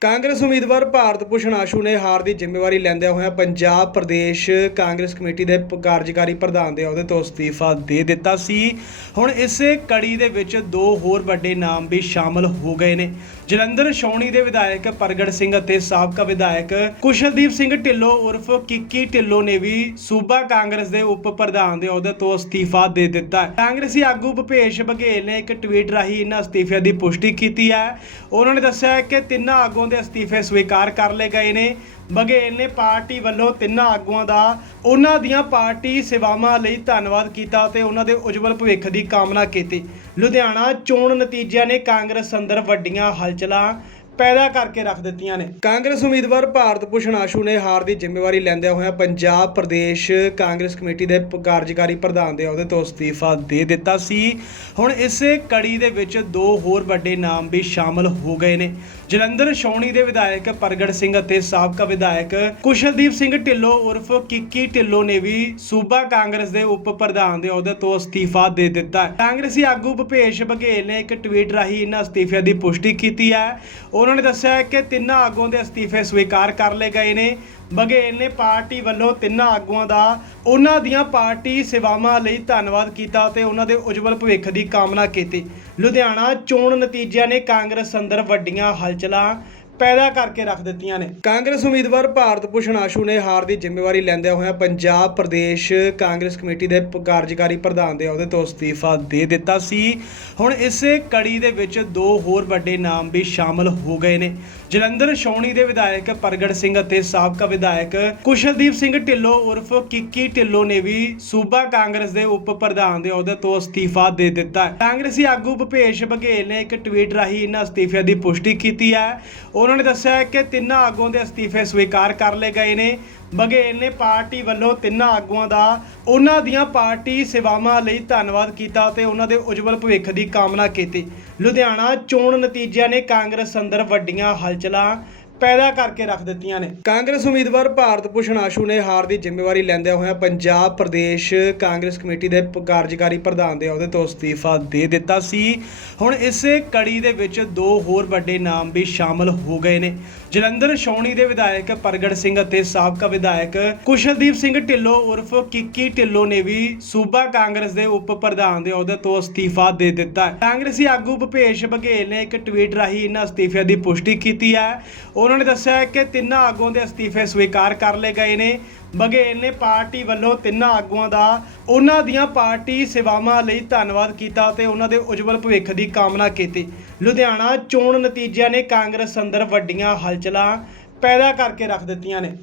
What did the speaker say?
ਕਾਂਗਰਸ ਉਮੀਦਵਾਰ ਭਾਰਤ ਭੂਸ਼ਣ ਆਸ਼ੂ ਨੇ ਹਾਰ ਦੀ ਜ਼ਿੰਮੇਵਾਰੀ ਲੈਂਦਿਆਂ ਹੋਇਆਂ ਪੰਜਾਬ ਪ੍ਰਦੇਸ਼ ਕਾਂਗਰਸ ਕਮੇਟੀ ਦੇ ਕਾਰਜਕਾਰੀ ਪ੍ਰਧਾਨ ਦੇ ਅਹੁਦੇ ਤੋਂ ਅਸਤੀਫਾ ਦੇ ਦਿੱਤਾ ਸੀ। ਹੁਣ ਇਸੇ ਕੜੀ ਦੇ ਵਿੱਚ ਦੋ ਹੋਰ ਵੱਡੇ ਨਾਮ ਵੀ ਸ਼ਾਮਲ ਹੋ ਗਏ ਨੇ। ਜਲੰਧਰ ਛਾਉਣੀ ਦੇ ਵਿਧਾਇਕ ਪ੍ਰਗਟ ਸਿੰਘ ਅਤੇ ਸਾਬਕਾ ਵਿਧਾਇਕ ਕੁਸ਼ਲਦੀਪ ਸਿੰਘ ਢਿੱਲੋਂ ਉਰਫ ਕਿੱਕੀ ਢਿੱਲੋਂ ਨੇ ਵੀ ਸੂਬਾ ਕਾਂਗਰਸ ਦੇ ਉਪ ਪ੍ਰਧਾਨ ਦੇ ਅਹੁਦੇ ਤੋਂ ਅਸਤੀਫਾ ਦੇ ਦਿੱਤਾ ਹੈ। ਕਾਂਗਰਸੀ ਆਗੂ ਭੁਪੇਸ਼ ਬਘੇਲ ਨੇ ਇੱਕ ਟਵੀਟ ਰਾਹੀਂ ਇਹਨਾਂ ਅਸਤੀਫਿਆਂ ਦੀ ਪੁਸ਼ਟੀ ਕੀਤੀ ਹੈ। ਉਹਨਾਂ ਨੇ ਦੱਸਿਆ ਕਿ ਤਿੰਨਾਂ ਆਗੂਆਂ ਦੇ ਅਸਤੀਫੇ ਸਵੀਕਾਰ ਕਰ ਲਏ ਗਏ ਨੇ। ਬਘੇਲ ਨੇ ਪਾਰਟੀ ਵੱਲੋਂ ਤਿੰਨਾਂ ਆਗੂਆਂ ਦਾ ਉਹਨਾਂ ਦੀਆਂ ਪਾਰਟੀ ਸੇਵਾਵਾਂ ਲਈ ਧੰਨਵਾਦ ਕੀਤਾ ਤੇ ਉਹਨਾਂ ਦੇ ਉਜਵਲ ਭਵਿੱਖ ਦੀ ਕਾਮਨਾ ਕੀਤੀ। ਲੁਧਿਆਣਾ ਚੋਣ ਨਤੀਜਿਆਂ ਨੇ ਕਾਂਗਰਸ ਅੰਦਰ ਵੱਡੀਆਂ ਹਲਚਲਾਂ ਪੈਦਾ ਕਰਕੇ ਰੱਖ ਦਿੱਤੀਆਂ ਨੇ। ਕਾਂਗਰਸ ਉਮੀਦਵਾਰ ਭਾਰਤ ਭੂਸ਼ਣ ਆਸ਼ੂ ਨੇ ਹਾਰ ਦੀ ਜ਼ਿੰਮੇਵਾਰੀ ਲੈਂਦਿਆਂ ਹੋਇਆਂ ਪੰਜਾਬ ਪ੍ਰਦੇਸ਼ ਕਾਂਗਰਸ ਕਮੇਟੀ ਦੇ ਕਾਰਜਕਾਰੀ ਪ੍ਰਧਾਨ ਦੇ ਅਹੁਦੇ ਤੋਂ ਅਸਤੀਫਾ ਦੇ ਦਿੱਤਾ ਸੀ। ਹੁਣ ਇਸੇ ਕੜੀ ਦੇ ਵਿੱਚ ਦੋ ਹੋਰ ਵੱਡੇ ਨਾਮ ਵੀ ਸ਼ਾਮਲ ਹੋ ਗਏ ਨੇ। ਜਲੰਧਰ ਛਾਉਣੀ ਦੇ ਵਿਧਾਇਕ ਪ੍ਰਗਟ ਸਿੰਘ ਅਤੇ ਸਾਬਕਾ ਵਿਧਾਇਕ ਕੁਸ਼ਲਦੀਪ ਸਿੰਘ ਢਿੱਲੋਂ ਉਰਫ ਕਿੱਕੀ ਢਿੱਲੋਂ ਨੇ ਵੀ ਸੂਬਾ ਕਾਂਗਰਸ ਦੇ ਉਪ ਪ੍ਰਧਾਨ ਦੇ ਅਹੁਦੇ ਤੋਂ ਅਸਤੀਫਾ ਦੇ ਦਿੱਤਾ। ਕਾਂਗਰਸੀ ਆਗੂ ਭੁਪੇਸ਼ ਬਘੇਲ ਨੇ ਇੱਕ ਟਵੀਟ ਰਾਹੀਂ ਇਹਨਾਂ ਅਸਤੀਫਿਆਂ ਦੀ ਪੁਸ਼ਟੀ ਕੀਤੀ ਹੈ। ਉਹਨਾਂ ਨੇ ਦੱਸਿਆ ਕਿ ਤਿੰਨਾਂ ਆਗੂਆਂ ਦੇ ਅਸਤੀਫੇ ਸਵੀਕਾਰ ਕਰ ਲਏ ਗਏ ਨੇ। ਬਘੇਲ ਨੇ ਪਾਰਟੀ ਵੱਲੋਂ ਤਿੰਨਾਂ ਆਗੂਆਂ ਦਾ ਉਹਨਾਂ ਦੀਆਂ ਪਾਰਟੀ ਸੇਵਾਵਾਂ ਲਈ ਧੰਨਵਾਦ ਕੀਤਾ ਤੇ ਉਹਨਾਂ ਦੇ ਉਜਵਲ ਭਵਿੱਖ ਦੀ ਕਾਮਨਾ ਕੀਤੀ। ਲੁਧਿਆਣਾ ਚੋਣ ਨਤੀਜਿਆਂ ਨੇ ਕਾਂਗਰਸ ਅੰਦਰ ਵੱਡੀਆਂ ਹਲਚਲਾਂ ਪੈਦਾ ਕਰਕੇ ਰੱਖ ਦਿੱਤੀਆਂ ਨੇ। ਕਾਂਗਰਸ ਉਮੀਦਵਾਰ ਭਾਰਤ ਭੂਸ਼ਣ ਆਸ਼ੂ ਨੇ ਹਾਰ ਦੀ ਜ਼ਿੰਮੇਵਾਰੀ ਲੈਂਦਿਆਂ ਹੋਇਆਂ ਪੰਜਾਬ ਪ੍ਰਦੇਸ਼ ਕਾਂਗਰਸ ਕਮੇਟੀ ਦੇ ਕਾਰਜਕਾਰੀ ਪ੍ਰਧਾਨ ਦੇ ਅਹੁਦੇ ਤੋਂ ਅਸਤੀਫਾ ਦੇ ਦਿੱਤਾ ਸੀ। ਹੁਣ ਇਸੇ ਕੜੀ ਦੇ ਵਿੱਚ ਦੋ ਹੋਰ ਵੱਡੇ ਨਾਮ ਵੀ ਸ਼ਾਮਲ ਹੋ ਗਏ ਨੇ। ਜਲੰਧਰ ਛਾਉਣੀ ਦੇ ਵਿਧਾਇਕ ਪ੍ਰਗਟ ਸਿੰਘ ਅਤੇ ਸਾਬਕਾ ਵਿਧਾਇਕ ਕੁਸ਼ਲਦੀਪ ਸਿੰਘ ਢਿੱਲੋਂ ਉਰਫ ਕਿੱਕੀ ਢਿੱਲੋਂ ਨੇ ਵੀ ਸੂਬਾ ਕਾਂਗਰਸ ਦੇ ਉਪ ਪ੍ਰਧਾਨ ਦੇ ਅਹੁਦੇ ਤੋਂ ਅਸਤੀਫਾ ਦੇ ਦਿੱਤਾ। ਕਾਂਗਰਸੀ ਆਗੂ ਭੁਪੇਸ਼ ਬਘੇਲ ਨੇ ਇੱਕ ਟਵੀਟ ਰਾਹੀਂ ਇਹਨਾਂ ਅਸਤੀਫਿਆਂ ਦੀ ਪੁਸ਼ਟੀ ਕੀਤੀ ਹੈ। ਉਹਨਾਂ ਨੇ ਦੱਸਿਆ ਕਿ ਤਿੰਨਾਂ ਆਗੂਆਂ ਦੇ ਅਸਤੀਫੇ ਸਵੀਕਾਰ ਕਰ ਲਏ ਗਏ ਨੇ। ਬਘੇਲ ਨੇ ਪਾਰਟੀ ਵੱਲੋਂ ਤਿੰਨਾਂ ਆਗੂਆਂ ਦਾ ਉਹਨਾਂ ਦੀਆਂ ਪਾਰਟੀ ਸੇਵਾਵਾਂ ਲਈ ਧੰਨਵਾਦ ਕੀਤਾ ਤੇ ਉਹਨਾਂ ਦੇ ਉਜਵਲ ਭਵਿੱਖ ਦੀ ਕਾਮਨਾ ਕੀਤੀ। ਲੁਧਿਆਣਾ ਚੋਣ ਨਤੀਜਿਆਂ ਨੇ ਕਾਂਗਰਸ ਅੰਦਰ ਵੱਡੀਆਂ ਹਲਚਲਾਂ ਪੈਦਾ ਕਰਕੇ ਰੱਖ ਦਿੱਤੀਆਂ ਨੇ। ਕਾਂਗਰਸ ਉਮੀਦਵਾਰ ਭਾਰਤ ਭੂਸ਼ਣ ਆਸ਼ੂ ਨੇ ਹਾਰ ਦੀ ਜ਼ਿੰਮੇਵਾਰੀ ਲੈਂਦਿਆਂ ਹੋਇਆਂ ਪੰਜਾਬ ਪ੍ਰਦੇਸ਼ ਕਾਂਗਰਸ ਕਮੇਟੀ ਦੇ ਕਾਰਜਕਾਰੀ ਪ੍ਰਧਾਨ ਦੇ ਅਹੁਦੇ ਤੋਂ ਅਸਤੀਫਾ ਦੇ ਦਿੱਤਾ ਸੀ। ਹੁਣ ਇਸੇ ਕੜੀ ਦੇ ਵਿੱਚ ਦੋ ਹੋਰ ਵੱਡੇ ਨਾਮ ਵੀ ਸ਼ਾਮਲ ਹੋ ਗਏ ਨੇ। ਜਲੰਧਰ ਛਾਉਣੀ ਦੇ ਵਿਧਾਇਕ ਪ੍ਰਗਟ ਸਿੰਘ ਅਤੇ ਸਾਬਕਾ ਵਿਧਾਇਕ ਕੁਸ਼ਲਦੀਪ ਸਿੰਘ ਢਿੱਲੋਂ ਉਰਫ ਕਿੱਕੀ ਢਿੱਲੋਂ ਨੇ ਵੀ ਸੂਬਾ ਕਾਂਗਰਸ ਦੇ ਉਪ ਪ੍ਰਧਾਨ ਦੇ ਅਹੁਦੇ ਤੋਂ ਅਸਤੀਫਾ ਦੇ ਦਿੱਤਾ। ਕਾਂਗਰਸੀ ਆਗੂ ਭੁਪੇਸ਼ ਬਘੇਲ ਨੇ ਇੱਕ ਟਵੀਟ ਰਾਹੀਂ ਇਹਨਾਂ ਅਸਤੀਫਿਆਂ ਦੀ ਪੁਸ਼ਟੀ ਕੀਤੀ ਹੈ। ਉਹਨਾਂ ਨੇ ਦੱਸਿਆ ਕਿ ਤਿੰਨਾਂ ਆਗੂਆਂ ਦੇ ਅਸਤੀਫੇ ਸਵੀਕਾਰ ਕਰ ਲਏ ਗਏ ਨੇ। ਬਘੇਲ ਨੇ ਪਾਰਟੀ ਵੱਲੋਂ ਤਿੰਨਾਂ ਆਗੂਆਂ ਦਾ ਉਹਨਾਂ ਦੀਆਂ ਪਾਰਟੀ ਸੇਵਾਵਾਂ ਲਈ ਧੰਨਵਾਦ ਕੀਤਾ ਤੇ ਉਹਨਾਂ ਦੇ ਉਜਵਲ ਭਵਿੱਖ ਦੀ ਕਾਮਨਾ ਕੀਤੀ। ਲੁਧਿਆਣਾ ਚੋਣ ਨਤੀਜਿਆਂ ਨੇ ਕਾਂਗਰਸ ਅੰਦਰ ਵੱਡੀਆਂ ਹਲਚਲਾਂ ਪੈਦਾ ਕਰਕੇ ਰੱਖ ਦਿੱਤੀਆਂ ਨੇ।